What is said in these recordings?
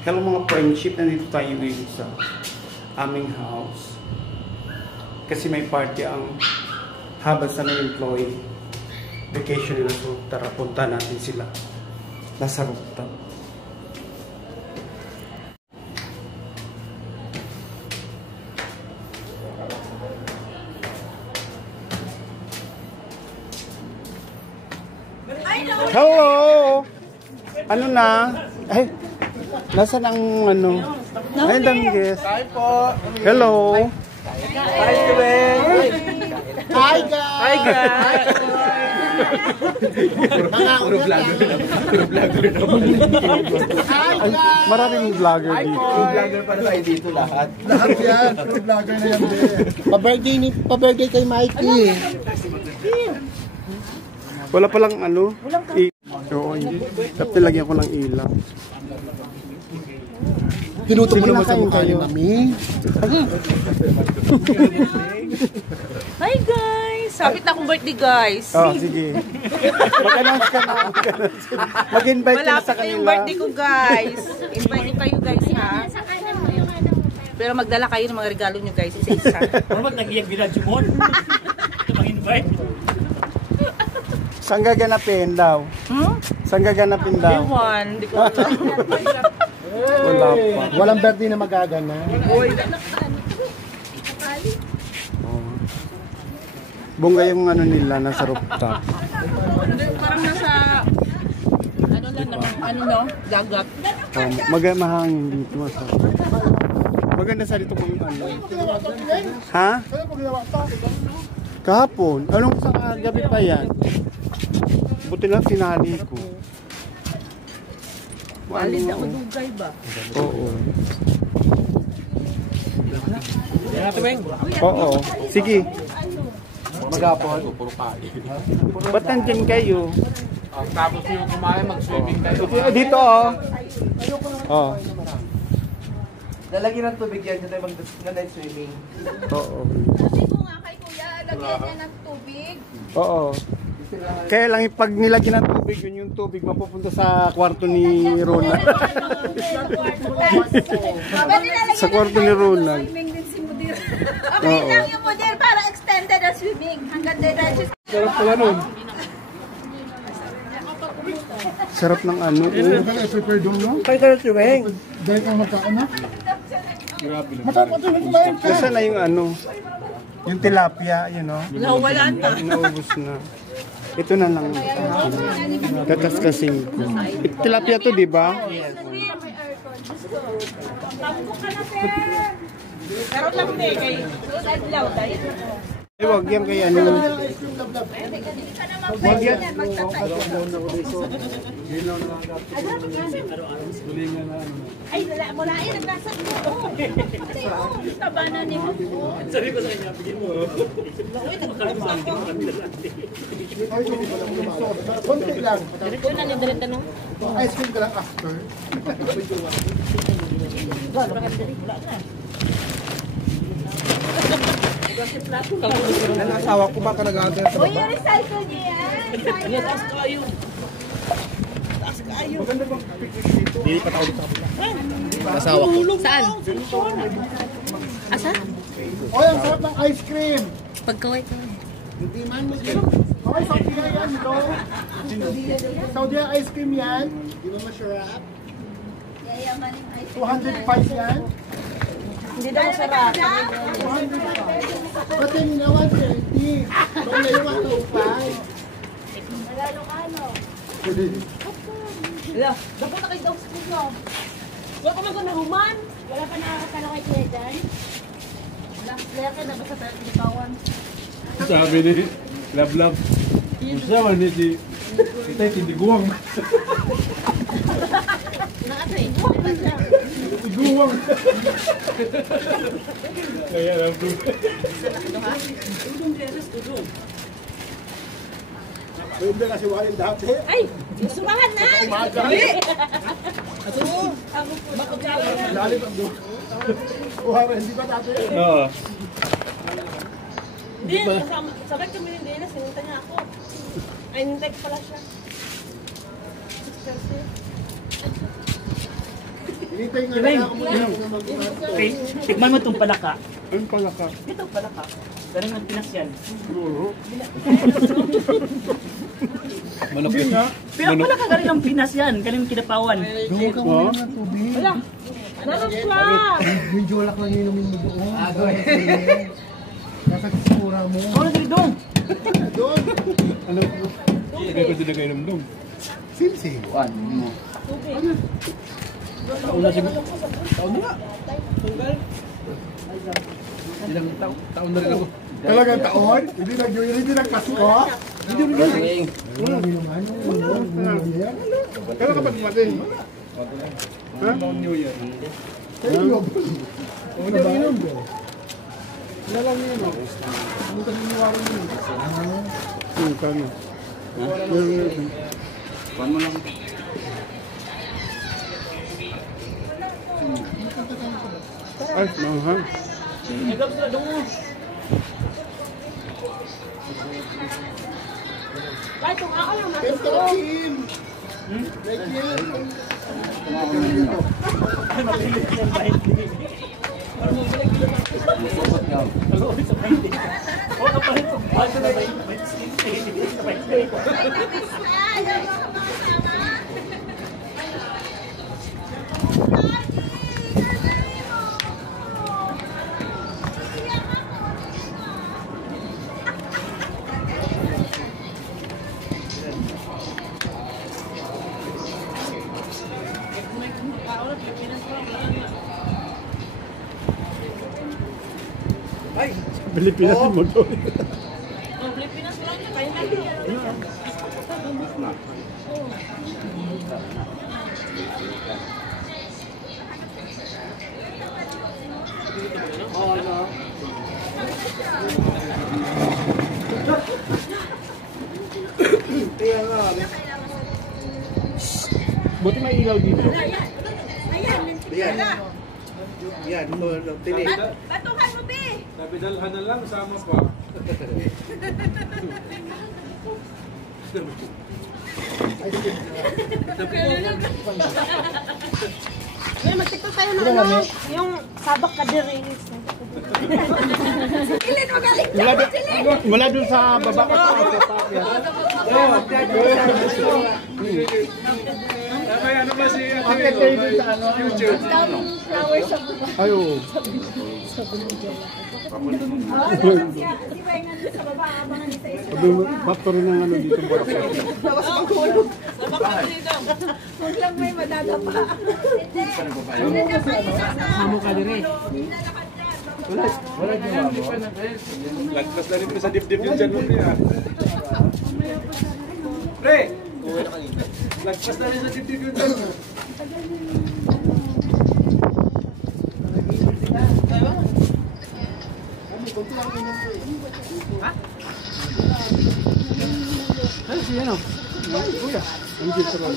Hello mga friendship, nandito tayo ngayon sa aming house. Kasi may party ang habang sa mga employee. Vacation nila, so tara punta natin sila. Nasa rooftop. Hello! Ano na? Ay, nasaan ang ano? Ay, dami guys. Hi po. Hello! Hi, Gwen. Hi, guys. Hi, guys. Puro vlogger na. Puro vlogger na. Ay, maraming vlogger dito. Puro vlogger para tayo dito lahat. Lahat yan. Puro vlogger na yan din. Pa-birthday kay Mikey. Wala palang ano? Oo, hindi. Dapat lagyan ko ng ilaw. Tinuto mo naman sa mukha ni Mami. Hi guys! Sapit na akong birthday guys. Oh, sige. Mag-announce ka na. Mag-invite ka na sa Malapit na yung kanila. birthday ko guys. Invite nyo kayo guys ha. Pero magdala kayo ng mga regalo nyo guys isa-isa. Ba't nag-iyak binadyo mo? Mag-invite? Saan gaganapin daw? Saan gaganapin daw? Ewan, hindi ko alam. Wala pa. Walang birthday na magagana. Bongga yung ano nila, nasa rooftop. Parang nasa ano lang naman, ano no? Dagat. Mahangin dito. Maganda sa dito kung ano. Ha? Kahapon? Anong sa gabi pa yan? Buti lang sinali ko. Walid ako dugay ba? Oo. Oo. Sige. Magapon. Puro kain. Ba't nandyan kayo? Tapos yung kumain, mag-swimming tayo. Dito oh. Oh. Lalagyan ng tubig yan, dyan tayo mag-night swimming. Oo. Sabi ko nga kay kuya, lagyan niya ng tubig. Oo. Kaya lang pag nilagyan ng tubig, yun yung tubig mapupunta sa kwarto ni Ronald. Sa kwarto ni Ronald. Swimming din si Mudir. Okay lang yung Mudir para extended ang swimming. Hanggang diretso. Sarap pala nun. Sarap ng ano. Prepare doon, no? Kaya ka na swimming. Dahil kang magkaon na? Matapatuloy ko lang. Kasi na yung ano. Yung tilapia, you know. Nawala na. Inaubos na. Ito na lang. Kakaskasin ko. Tilapia to, di ba? Karoon lang na kay Adlaw tayo. Ay, wag yan kay ano. Wag yan. Magtatay. Ay, mulain ang nasa ko. Taba na ni mo. Sabi ko sa kanya, bigyan mo. Konti lang. Diretso na ni diretso no. Ice cream ka lang after. Ang asawa ko baka nag-aagal sa Uy, yung recycle niya yan. Taas kayo. Hindi pa tao dito. Asawa ko. Saan? Asa? Oy, ang sarap ng ice cream. Pagkaway ka. Hindi man. Okay, Saudi na yan, ito. Saudi ice cream yan. Di ba masarap? Yayaman yung ice 205 yan. Hindi daw masarap. 205. Ba't yan ninawan 30? Doon na yung 105. Magalo-ano. Wala, dapat na kayo daw sa kuya. Wala ka man human. Wala pa nakakatalo kay Kuya dyan? Kaya ka na basta tayo kitawan. Sabi ni Love. Sama ni si Tay Tindiguang. Naatay. Tindiguang. Kaya Love. Hindi kasi walin dati. Ay, sumahan na. Umagali. Lalim ang buhay. Uharan, hindi ba dati? Oo. Hindi, sabay kami hindi na, sinunta niya ako. Ay, nintay ko pala siya. Kasi, Hinintay nga na ako muna kung mag-umato. Tikman mo itong palaka. Ano pala ka? Ito, palaka. Galing ng Pinas yan. Manok yun. Pero palaka galing ng Pinas yan. Galing ng Kinapawan. Huwag ka muna ng tubig. Wala. Sarap siya. Medyo alak lang yung inumin mo doon. Nasa kisura mo. Ano na dong? Doon. Ano? Lagay ko din na kayo ng dong. Silsig. Taon na siguro. Taon na nga. Ilang taon na rin ako. Talagang taon? Hindi nagpasko? Hindi rin yan. Wala naman. Kailan ka pa dumating? Ha? New Year. Kayo. Ano ba yun? Wala lang yun. Ano ka niniwara yun? Yung kano? Paano lang? Ay, mahal. Nagab sila dong. Ay, itong ako lang. Pero Kim. Like yan. Ay, mabilis na yung bahit. Mag-uwi sa bahit. O, kapalit ko. Ay, ito na bahit. Pilipinas mo doon. Pilipinas lang na kayo na. Buti may ilaw dito. Yan, tini. Batukan mo, Bi! Napidalhan na lang, sama pa. Ngayon, mag-tiktok tayo ng ano, yung sabak ka din. Silin, magaling ka! Silin! Wala doon sa baba ko sa Ano ba si Bakit kayo doon sa ano? YouTube? Flowers sa buka. Ayo. Di ba yung nandun sa baba, abangan niya sa isa. Bato rin ang ano dito. Tapos magkulog. Huwag lang may madadapa. Hindi. Hindi na pa yun nasa. Kasama ka din eh. Wala dyan. Lagpas na rin mo sa dibdib yung dyan mo niya. Pre! Lagpas na rin sa dibdib yung dyan mo. Ay, siya no. Kuya. Ang dito ba?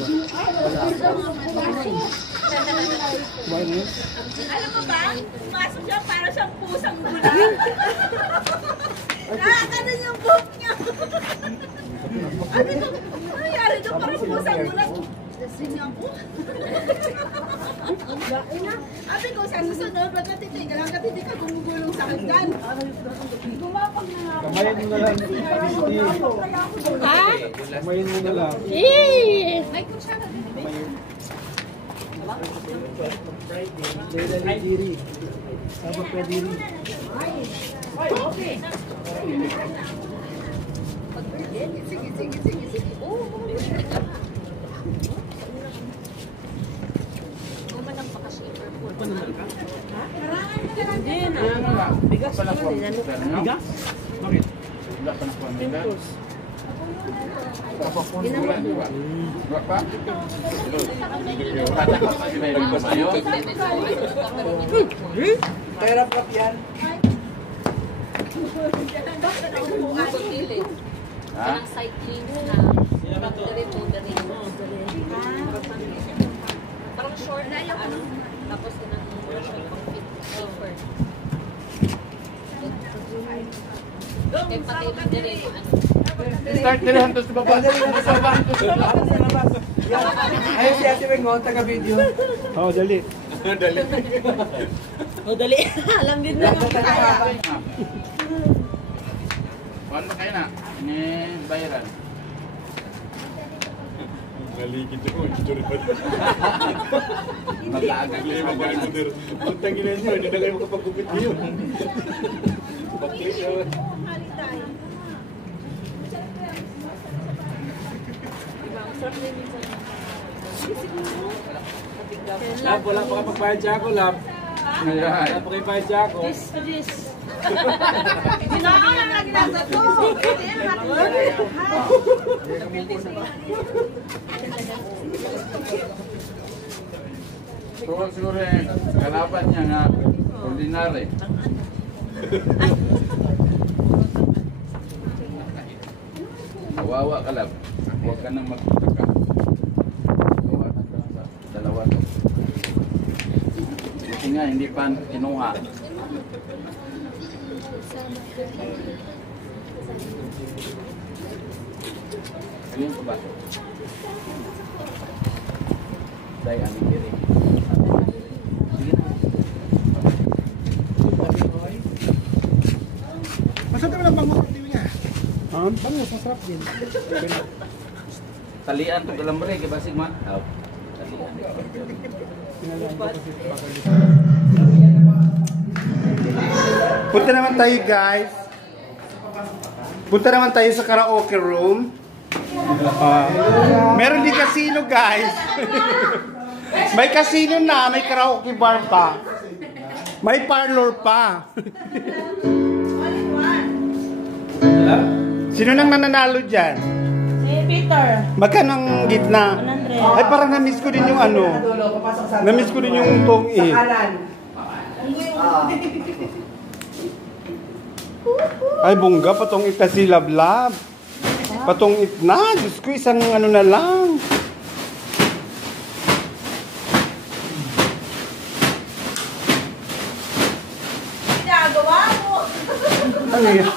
Alam mo ba? Pumasok siya para siyang pusang gulang. Nakakanan yung buhok niya. Sabi ko, ano nangyari doon? Parang pusang gulang. Lasing ako. Sabi ko, sa susunod, magkatitig ka gumugulong sa hagdan. Gumapang na nga ako. Kamayin mo na lang. Ha? Kamayin mo na lang. May kutsara din. Sabak pwede rin. Sige. Hindi na. Bigas yun. Bigas? Bakit? Pimples. Kaya rap yan. Parang cycling na recovery. Parang short na ano. Tapos inang pang-fit safer. Kaya patay mo din rin. Start nila hantos sa baba. Ayun si Ate Bengo, taga-video. Oo, dali. Madali. Alam din na. Paano kayo na? Ini bayaran. Ngaligid ako, jujur pa din. Mag-aagal kayo mag-aagal. Pagtanginan nyo, hindi na kayo makapagkupit niyo. Bakit yun? Lab, wala pa kapagbayad siya ako, Lab. Wala pa kayo bayad siya ako. Ginawa lang lagi nasa to. Siguro kalaban niya nga ordinary. Kawawa ka, Lab. Huwag ka nang magtaka. Dalawa to. Kasi nga, hindi pa kinuha. Ano yung ba? Dahil ang diri. Masarap naman ang bangus ng niya. Bangus, masarap din. Talian to galambre kay basig ma. Punta naman tayo guys. Punta naman tayo sa karaoke room. Meron din casino guys. May casino na, may karaoke bar pa. May parlor pa. Sino nang nananalo dyan? Si Peter. Magkano ang gitna? 100. Ay parang na-miss ko din yung ano. Na-miss ko din yung tong it. Ay bongga, patong it kasi lablab. Patong it na. Diyos ko, isang ano na lang. Ginagawa mo. Ano yan?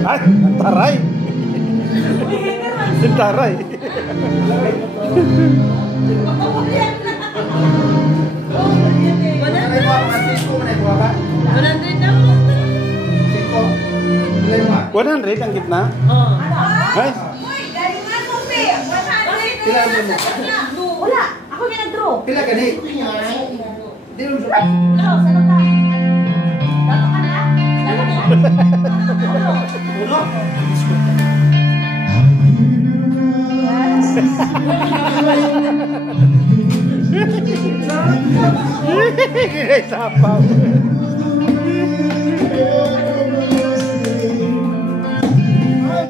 Ay, ang taray. Ang taray. $100 ang gitna? Ay, Uy, galingan mo, Pe. 100. Pila mo mo? Wala. Ako yung nag-draw. Pila ka ni? Di mo siya. No, sarap ka. Dato ka na? Dato ka na? Uno? Sapaw.